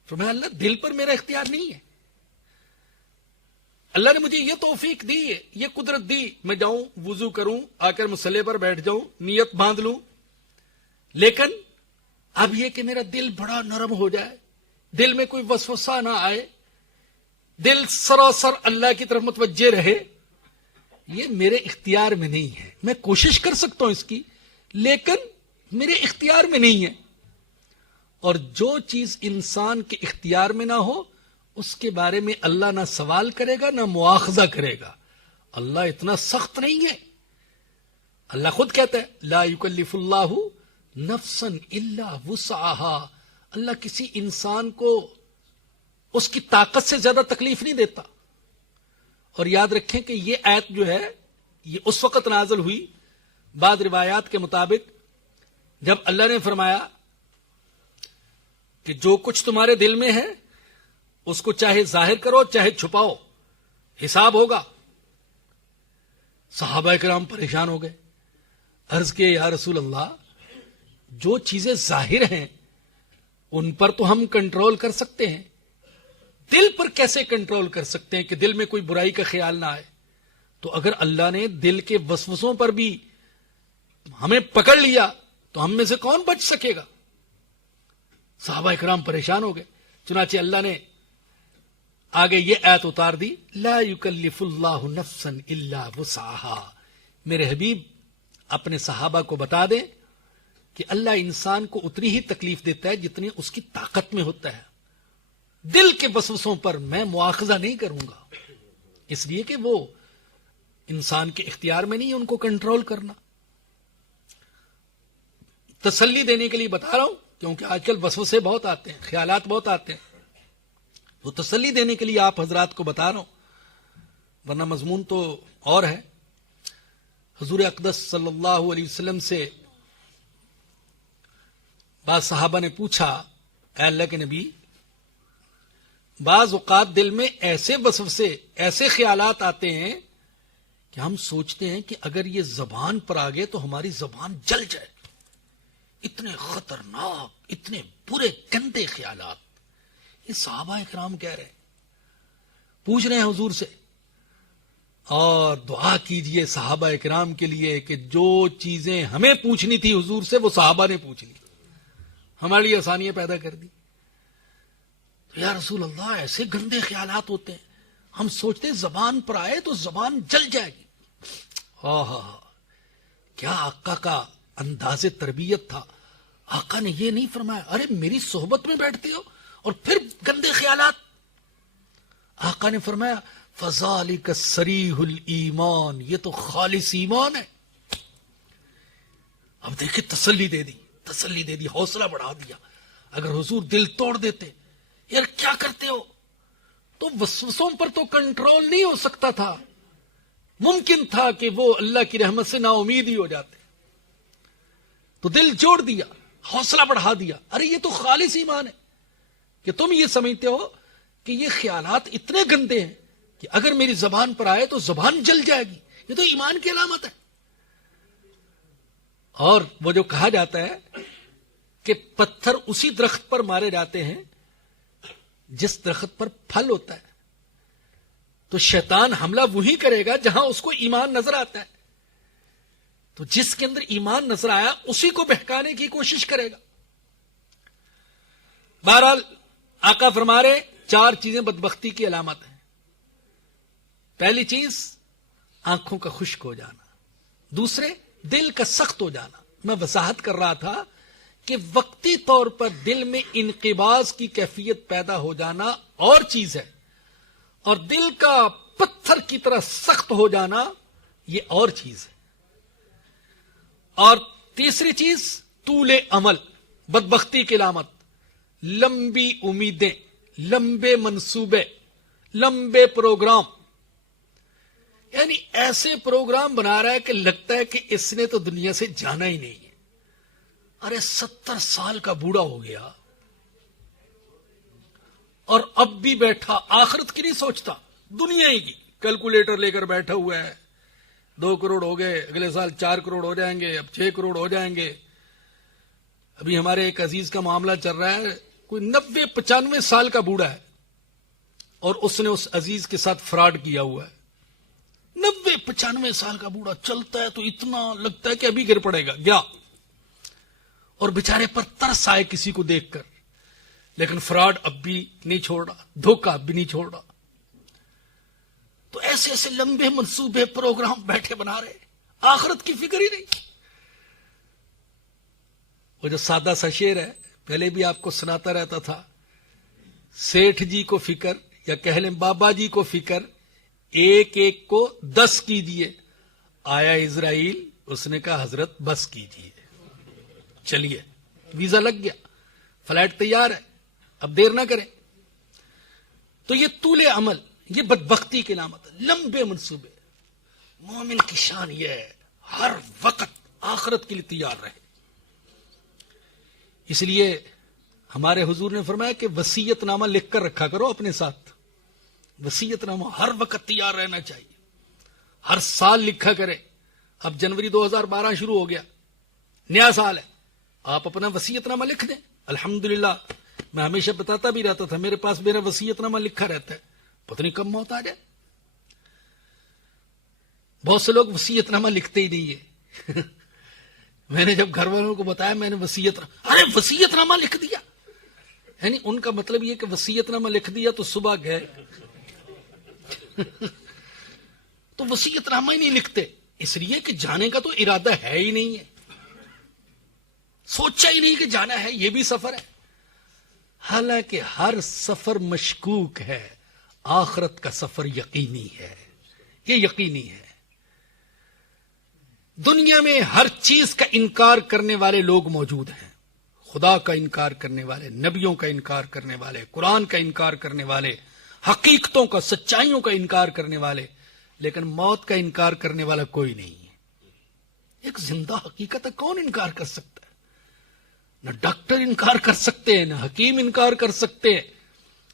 فرمایا اللہ دل پر میرا اختیار نہیں ہے. اللہ نے مجھے یہ توفیق دی ہے، یہ قدرت دی، میں جاؤں وضو کروں، آ کر مصلی پر بیٹھ جاؤں، نیت باندھ لوں، لیکن اب یہ کہ میرا دل بڑا نرم ہو جائے، دل میں کوئی وسوسہ نہ آئے، دل سراسر اللہ کی طرف متوجہ رہے، یہ میرے اختیار میں نہیں ہے. میں کوشش کر سکتا ہوں اس کی، لیکن میرے اختیار میں نہیں ہے. اور جو چیز انسان کے اختیار میں نہ ہو اس کے بارے میں اللہ نہ سوال کرے گا نہ مواخذہ کرے گا. اللہ اتنا سخت نہیں ہے. اللہ خود کہتا ہے لا یکلف اللہ نفسا الا وسعها. اللہ کسی انسان کو اس کی طاقت سے زیادہ تکلیف نہیں دیتا. اور یاد رکھیں کہ یہ آیت جو ہے یہ اس وقت نازل ہوئی بعض روایات کے مطابق جب اللہ نے فرمایا کہ جو کچھ تمہارے دل میں ہے اس کو چاہے ظاہر کرو چاہے چھپاؤ، حساب ہوگا. صحابہ کرام پریشان ہو گئے، عرض کیا یا رسول اللہ جو چیزیں ظاہر ہیں ان پر تو ہم کنٹرول کر سکتے ہیں، دل پر کیسے کنٹرول کر سکتے ہیں کہ دل میں کوئی برائی کا خیال نہ آئے؟ تو اگر اللہ نے دل کے وسوسوں پر بھی ہمیں پکڑ لیا تو ہم میں سے کون بچ سکے گا؟ صحابہ کرام پریشان ہو گئے. چنانچہ اللہ نے آگے یہ آیت اتار دی لا یکلف اللہ نفسا الا وسعها. میرے حبیب اپنے صحابہ کو بتا دیں کہ اللہ انسان کو اتنی ہی تکلیف دیتا ہے جتنی اس کی طاقت میں ہوتا ہے. دل کے وسوسوں پر میں مواخذہ نہیں کروں گا، اس لیے کہ وہ انسان کے اختیار میں نہیں ہے ان کو کنٹرول کرنا. تسلی دینے کے لیے بتا رہا ہوں کیونکہ آج کل وسوسے بہت آتے ہیں، خیالات بہت آتے ہیں، وہ تسلی دینے کے لیے آپ حضرات کو بتا رہا ہوں، ورنہ مضمون تو اور ہے. حضور اقدس صلی اللہ علیہ وسلم سے بعض صحابہ نے پوچھا اے اللہ کے نبی بعض اوقات دل میں ایسے وسوسے ایسے خیالات آتے ہیں کہ ہم سوچتے ہیں کہ اگر یہ زبان پر آ گئے تو ہماری زبان جل جائے. اتنے خطرناک اتنے برے گندے خیالات یہ صحابہ کرام کہہ رہے ہیں، پوچھ رہے ہیں حضور سے. اور دعا کیجئے صحابہ کرام کے لیے کہ جو چیزیں ہمیں پوچھنی تھی حضور سے وہ صحابہ نے پوچھ لی، ہمارے لیے آسانیاں پیدا کر دی. تو یا رسول اللہ ایسے گندے خیالات ہوتے ہیں، ہم سوچتے ہیں زبان پر آئے تو زبان جل جائے گی. کیا آقا کا انداز تربیت تھا. آقا نے یہ نہیں فرمایا ارے میری صحبت میں بیٹھتے ہو اور پھر گندے خیالات. آقا نے فرمایا فذالک صریح الایمان، یہ تو خالص ایمان ہے. اب دیکھیں تسلی دے دی حوصلہ بڑھا دیا. اگر حضور دل توڑ دیتے یار کیا کرتے ہو تو وسوسوں پر تو کنٹرول نہیں ہو سکتا تھا، ممکن تھا کہ وہ اللہ کی رحمت سے نا امید ہی ہو جاتے. تو دل جوڑ دیا، حوصلہ بڑھا دیا. ارے یہ تو خالص ایمان ہے کہ تم یہ سمجھتے ہو کہ یہ خیالات اتنے گندے ہیں کہ اگر میری زبان پر آئے تو زبان جل جائے گی. یہ تو ایمان کی علامت ہے. اور وہ جو کہا جاتا ہے کہ پتھر اسی درخت پر مارے جاتے ہیں جس درخت پر پھل ہوتا ہے، تو شیطان حملہ وہی کرے گا جہاں اس کو ایمان نظر آتا ہے. تو جس کے اندر ایمان نظر آیا اسی کو بہکانے کی کوشش کرے گا. بہرحال آقا فرما رہے 4 چیزیں بدبختی کی علامت ہیں. پہلی چیز آنکھوں کا خشک ہو جانا، دوسرے دل کا سخت ہو جانا. میں وضاحت کر رہا تھا کہ وقتی طور پر دل میں انقباض کی کیفیت پیدا ہو جانا اور چیز ہے، اور دل کا پتھر کی طرح سخت ہو جانا یہ اور چیز ہے. اور تیسری چیز طول عمل، بدبختی کی علامت، لمبی امیدیں، لمبے منصوبے، لمبے پروگرام. یعنی ایسے پروگرام بنا رہا ہے کہ لگتا ہے کہ اس نے تو دنیا سے جانا ہی نہیں ہے. ارے 70 سال کا بوڑھا ہو گیا اور اب بھی بیٹھا، آخرت کی نہیں سوچتا، دنیا ہی کی کیلکولیٹر لے کر بیٹھا ہوا ہے. 2 کروڑ ہو گئے، اگلے سال 4 کروڑ ہو جائیں گے، اب 6 کروڑ ہو جائیں گے. ابھی ہمارے ایک عزیز کا معاملہ چل رہا ہے، کوئی 90-95 سال کا بوڑھا ہے اور اس نے اس عزیز کے ساتھ فراڈ کیا ہوا ہے. 90-95 سال کا بوڑھا چلتا ہے تو اتنا لگتا ہے کہ ابھی گر پڑے گا، گیا. اور بیچارے پر ترس آئے کسی کو دیکھ کر، لیکن فراڈ اب بھی نہیں چھوڑ رہا، دھوکہ اب بھی نہیں چھوڑ رہا. تو ایسے ایسے لمبے منصوبے پروگرام بیٹھے بنا رہے، آخرت کی فکر ہی نہیں. وہ جو سادہ سا شعر ہے، پہلے بھی آپ کو سناتا رہتا تھا، سیٹھ جی کو فکر یا کہہ لیں بابا جی کو فکر، ایک ایک کو 10 کیجیے. آیا اسرائیل، اس نے کہا حضرت بس کیجیے. چلیے ویزا لگ گیا، فلائٹ تیار ہے، اب دیر نہ کریں. تو یہ طول عمل، یہ بدبختی کی علامت ہے. لمبے منصوبے. مومن کی شان یہ ہے ہر وقت آخرت کے لیے تیار رہے. اس لیے ہمارے حضور نے فرمایا کہ وصیت نامہ لکھ کر رکھا کرو اپنے ساتھ. وصیت نامہ ہر وقت تیار رہنا چاہیے، ہر سال لکھا کرے. اب جنوری 2012 شروع ہو گیا، نیا سال ہے، آپ اپنا وصیت نامہ لکھ دیں. الحمدللہ میں ہمیشہ بتاتا بھی رہتا تھا، میرے پاس میرا وصیت نامہ لکھا رہتا ہے، پتہ نہیں کب موت آ جائے. بہت سے لوگ وصیت نامہ لکھتے ہی نہیں ہے. میں نے جب گھر والوں کو بتایا میں نے وصیت نامہ لکھ دیا، یعنی ان کا مطلب یہ کہ وصیت نامہ لکھ دیا تو صبح گئے. تو وصیت نامہ ہی نہیں لکھتے، اس لیے کہ جانے کا تو ارادہ ہے ہی نہیں ہے، سوچا ہی نہیں کہ جانا ہے. یہ بھی سفر ہے، حالانکہ ہر سفر مشکوک ہے، آخرت کا سفر یقینی ہے. یہ یقینی ہے. دنیا میں ہر چیز کا انکار کرنے والے لوگ موجود ہیں، خدا کا انکار کرنے والے، نبیوں کا انکار کرنے والے، قرآن کا انکار کرنے والے، حقیقتوں کا، سچائیوں کا انکار کرنے والے، لیکن موت کا انکار کرنے والا کوئی نہیں ہے. ایک زندہ حقیقت ہے، کون انکار کر سکتا ہے؟ نہ ڈاکٹر انکار کر سکتے ہیں، نہ حکیم انکار کر سکتے ہیں،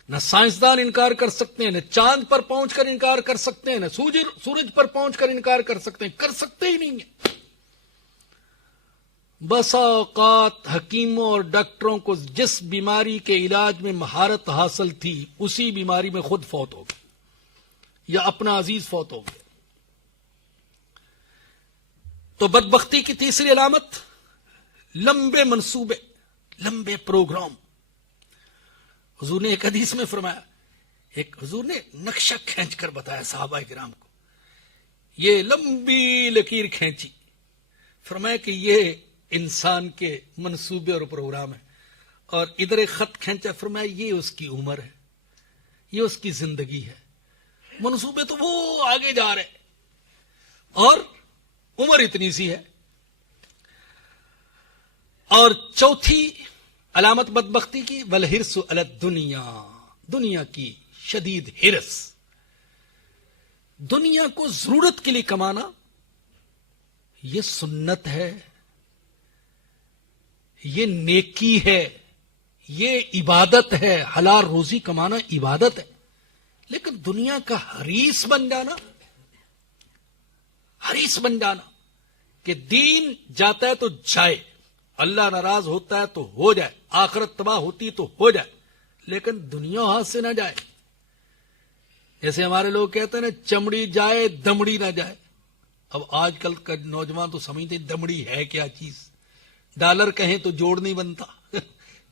نہ سائنسدان انکار کر سکتے ہیں، نہ چاند پر پہنچ کر انکار کر سکتے ہیں، نہ سورج پر پہنچ کر انکار کر سکتے ہیں. کر سکتے ہی نہیں ہیں. بسا اوقات حکیموں اور ڈاکٹروں کو جس بیماری کے علاج میں مہارت حاصل تھی اسی بیماری میں خود فوت ہو گئے یا اپنا عزیز فوت ہو گئے. تو بدبختی کی تیسری علامت لمبے منصوبے، لمبے پروگرام. حضور نے ایک حدیث میں فرمایا، ایک حضور نے نقشہ کھینچ کر بتایا صحابہ کرام کو، یہ لمبی لکیر کھینچی، فرمایا کہ یہ انسان کے منصوبے اور پروگرام ہیں. اور ادھر ایک خط کھینچا، فرمایا یہ اس کی عمر ہے، یہ اس کی زندگی ہے. منصوبے تو وہ آگے جا رہے اور عمر اتنی سی ہے. اور چوتھی علامت بدبختی کی، والحرص علی الدنیا، دنیا کی شدید حرص. دنیا کو ضرورت کے لیے کمانا یہ سنت ہے، یہ نیکی ہے، یہ عبادت ہے. حلال روزی کمانا عبادت ہے، لیکن دنیا کا حریص بن جانا، حریص بن جانا کہ دین جاتا ہے تو جائے، اللہ ناراض ہوتا ہے تو ہو جائے، آخرت تباہ ہوتی تو ہو جائے، لیکن دنیا ہاتھ سے نہ جائے. جیسے ہمارے لوگ کہتے ہیں نا، چمڑی جائے دمڑی نہ جائے. اب آج کل کا نوجوان تو سمجھتے ہیں دمڑی ہے کیا چیز، ڈالر کہیں تو جوڑ نہیں بنتا.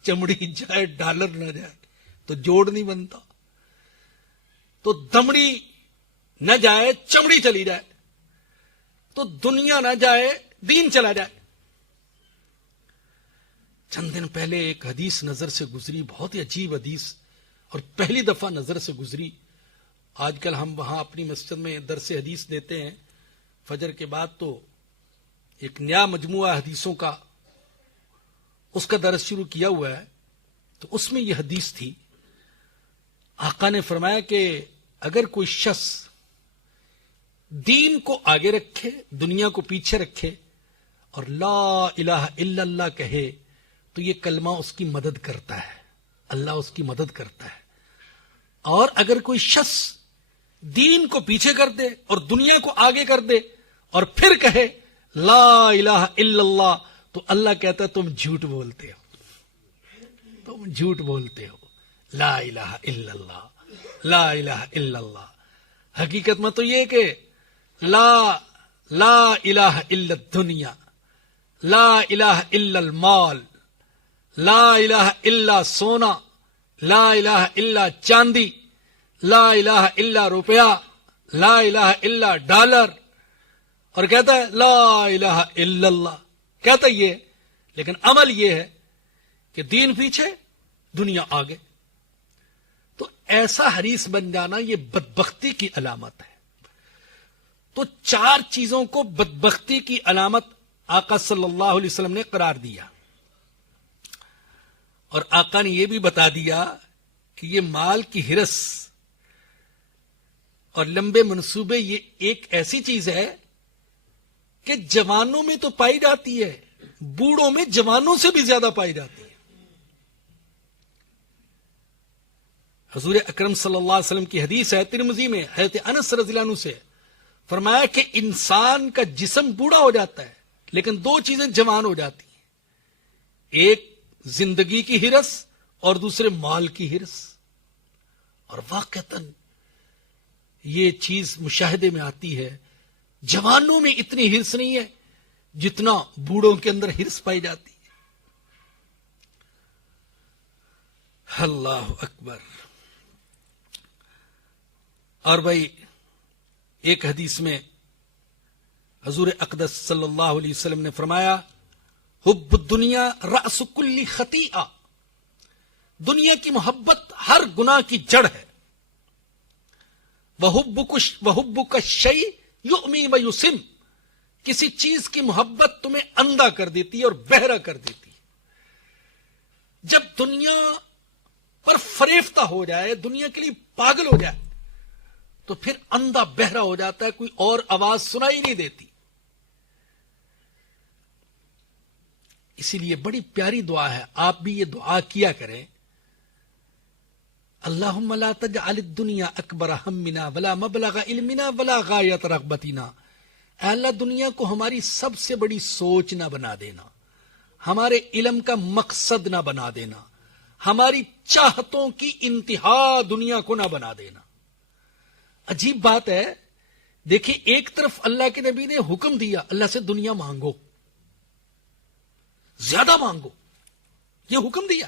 چمڑی جائے ڈالر نہ جائے تو جوڑ نہیں بنتا. تو دمڑی نہ جائے چمڑی چلی جائے، تو دنیا نہ جائے دین چلا جائے. چند دن پہلے ایک حدیث نظر سے گزری، بہت ہی عجیب حدیث، اور پہلی دفعہ نظر سے گزری. آج کل ہم وہاں اپنی مسجد میں درس حدیث دیتے ہیں فجر کے بعد، تو ایک نیا مجموعہ حدیثوں کا اس کا درس شروع کیا ہوا ہے. تو اس میں یہ حدیث تھی، آقا نے فرمایا کہ اگر کوئی شخص دین کو آگے رکھے، دنیا کو پیچھے رکھے، اور لا الہ الا اللہ کہے تو یہ کلمہ اس کی مدد کرتا ہے، اللہ اس کی مدد کرتا ہے. اور اگر کوئی شخص دین کو پیچھے کر دے اور دنیا کو آگے کر دے اور پھر کہے لا الہ الا اللہ، تو اللہ کہتا ہے تم جھوٹ بولتے ہو، تم جھوٹ بولتے ہو، لا الہ الا اللہ، لا الہ الا اللہ۔ حقیقت میں تو یہ کہ لا الہ الا الدنیا، لا الہ الا المال، لا الہ الا سونا، لا الہ الا چاندی، لا الہ الا روپیہ، لا الہ الا ڈالر، اور کہتا ہے لا الہ الا اللہ، کہتا یہ، لیکن عمل یہ ہے کہ دین پیچھے دنیا آگے۔ تو ایسا حریص بن جانا یہ بدبختی کی علامت ہے۔ تو 4 چیزوں کو بدبختی کی علامت آقا صلی اللہ علیہ وسلم نے قرار دیا، اور آقا نے یہ بھی بتا دیا کہ یہ مال کی ہرس اور لمبے منصوبے یہ ایک ایسی چیز ہے کہ جوانوں میں تو پائی جاتی ہے، بوڑھوں میں جوانوں سے بھی زیادہ پائی جاتی ہے۔ حضور اکرم صلی اللہ علیہ وسلم کی حدیث ہے ترمذی میں، حضرت انس رضی اللہ عنہ سے، فرمایا کہ انسان کا جسم بوڑھا ہو جاتا ہے لیکن 2 چیزیں جوان ہو جاتی ہیں، ایک زندگی کی ہرس اور دوسرے مال کی ہرس۔ اور واقعتاً یہ چیز مشاہدے میں آتی ہے، جوانوں میں اتنی ہرس نہیں ہے جتنا بوڑھوں کے اندر ہرس پائی جاتی ہے۔ اللہ اکبر۔ اور بھائی ایک حدیث میں حضور اقدس صلی اللہ علیہ وسلم نے فرمایا حب الدنیا رأس کل خطیئہ، دنیا کی محبت ہر گناہ کی جڑ ہے۔ وَحُبُّكَ الشَّيْءُ يُؤْمِي وَيُسِمُّ، کسی چیز کی محبت تمہیں اندھا کر دیتی ہے اور بہرا کر دیتی ہے۔ جب دنیا پر فریفتہ ہو جائے، دنیا کے لیے پاگل ہو جائے، تو پھر اندھا بہرا ہو جاتا ہے، کوئی اور آواز سنائی نہیں دیتی۔ اسی لیے بڑی پیاری دعا ہے، آپ بھی یہ دعا کیا کریں، اللہم لا تجعل الدنیا اکبر ہمنا ولا مبلغ علمنا ولا غایت رغبتنا، اے اللہ دنیا کو ہماری سب سے بڑی سوچ نہ بنا دینا، ہمارے علم کا مقصد نہ بنا دینا، ہماری چاہتوں کی انتہا دنیا کو نہ بنا دینا۔ عجیب بات ہے، دیکھیں ایک طرف اللہ کے نبی نے حکم دیا اللہ سے دنیا مانگو، زیادہ مانگو، یہ حکم دیا۔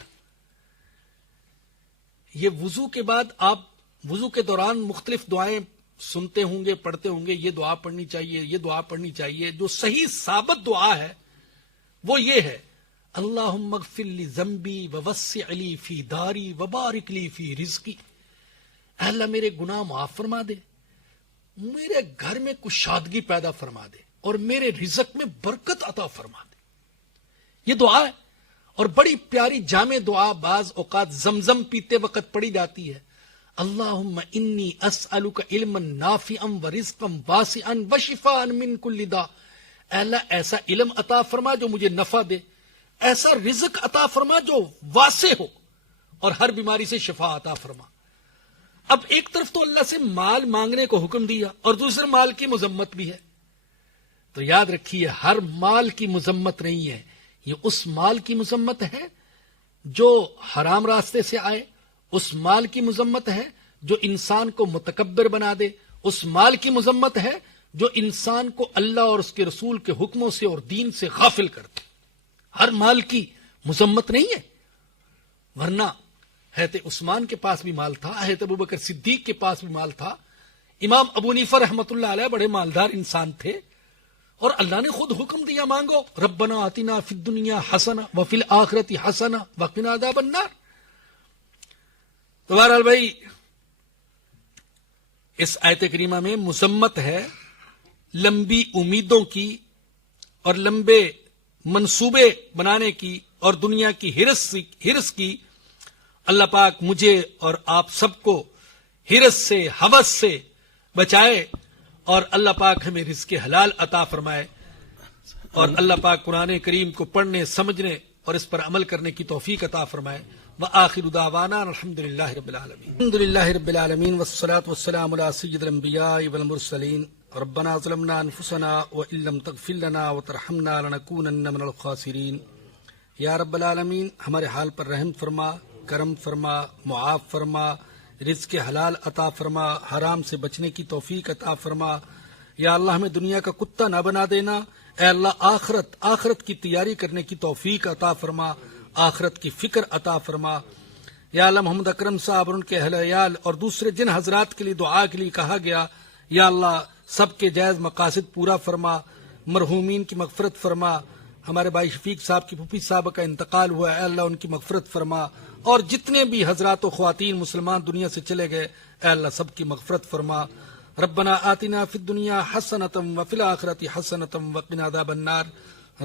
یہ وضو کے بعد آپ وضو کے دوران مختلف دعائیں سنتے ہوں گے، پڑھتے ہوں گے، یہ دعا پڑھنی چاہیے، یہ دعا پڑھنی چاہیے۔ جو صحیح ثابت دعا ہے وہ یہ ہے، اللہم اغفر لی ذنبی ووسع لی فی داری وبارک لی فی رزقی، اے اللہ میرے گناہ معاف فرما دے، میرے گھر میں کشادگی پیدا فرما دے اور میرے رزق میں برکت عطا فرما دے۔ یہ دعا ہے، اور بڑی پیاری جامع دعا بعض اوقات زمزم پیتے وقت پڑھی جاتی ہے، اللہم انی اسألک علما نافعا ورزقا واسعا وشفاء من کل داء، اے اللہ ایسا علم عطا فرما جو مجھے نفع دے، ایسا رزق عطا فرما جو واسع ہو، اور ہر بیماری سے شفا عطا فرما۔ اب ایک طرف تو اللہ سے مال مانگنے کو حکم دیا اور دوسرے مال کی مذمت بھی ہے، تو یاد رکھیے ہر مال کی مذمت نہیں ہے، یہ اس مال کی مذمت ہے جو حرام راستے سے آئے، اس مال کی مذمت ہے جو انسان کو متکبر بنا دے، اس مال کی مذمت ہے جو انسان کو اللہ اور اس کے رسول کے حکموں سے اور دین سے غافل کر دے۔ ہر مال کی مذمت نہیں ہے، ورنہ حضرت عثمان کے پاس بھی مال تھا، حضرت ابوبکر صدیق کے پاس بھی مال تھا، امام ابو حنیفہ رحمۃ اللہ علیہ بڑے مالدار انسان تھے، اور اللہ نے خود حکم دیا مانگو، ربنا آتنا فی الدنیا حسنہ وفی الآخرۃ حسنہ وقنا عذاب النار۔ تو بہرحال بھائی اس آیت کریمہ میں مذمت ہے لمبی امیدوں کی اور لمبے منصوبے بنانے کی اور دنیا کی ہرس کی۔ اللہ پاک مجھے اور آپ سب کو ہرس سے، ہوس سے بچائے، اور اللہ پاک ہمیں رزق حلال عطا فرمائے، اور اللہ پاک قرآن کریم کو پڑھنے، سمجھنے اور اس پر عمل کرنے کی توفیق عطا فرمائے۔ وآخر دعوانا الحمد للہ رب العالمین. الحمد للہ رب العالمین والصلاة والسلام علی سید الانبیاء والمرسلین. ربنا ظلمنا انفسنا وان لم تغفر لنا وترحمنا لنکونن من الخاسرین. یا رب العالمین ہمارے حال پر رحم فرما، کرم فرما، معاف فرما، رزق حلال عطا فرما، حرام سے بچنے کی توفیق عطا فرما. یا اللہ ہمیں دنیا کا کتا نہ بنا دینا. اے اللہ آخرت کی تیاری کرنے کی توفیق عطا فرما، آخرت کی فکر عطا فرما. یا اللہ محمد اکرم صاحب اور ان کے اہل عیال اور دوسرے جن حضرات کے لیے دعا کے لیے کہا گیا، یا اللہ سب کے جائز مقاصد پورا فرما، مرحومین کی مغفرت فرما. ہمارے بھائی شفیق صاحب کی پھوپھی صاحب کا انتقال ہوا ہے، اے اللہ ان کی مغفرت فرما. اور جتنے بھی حضرات و خواتین مسلمان دنیا سے چلے گئے، اے اللہ سب کی مغفرت فرما. ربنا آتنا فی الدنیا حسنۃ وفی الآخرۃ حسنۃ وقنا عذاب النار.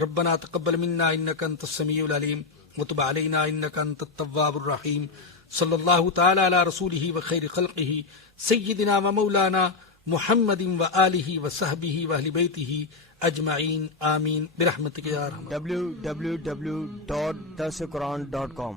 ربنا تقبل منا انک انت السمیع العلیم وتب علینا انک انت التواب الرحیم. صلی اللہ تعالی علی رسولہ وخیر خلقہ سیدنا و مولانا محمد وآلہ وصحبہ واہل بیتہ اجمعین. آمین برحمتک یا ارحم. www.darsulquran.com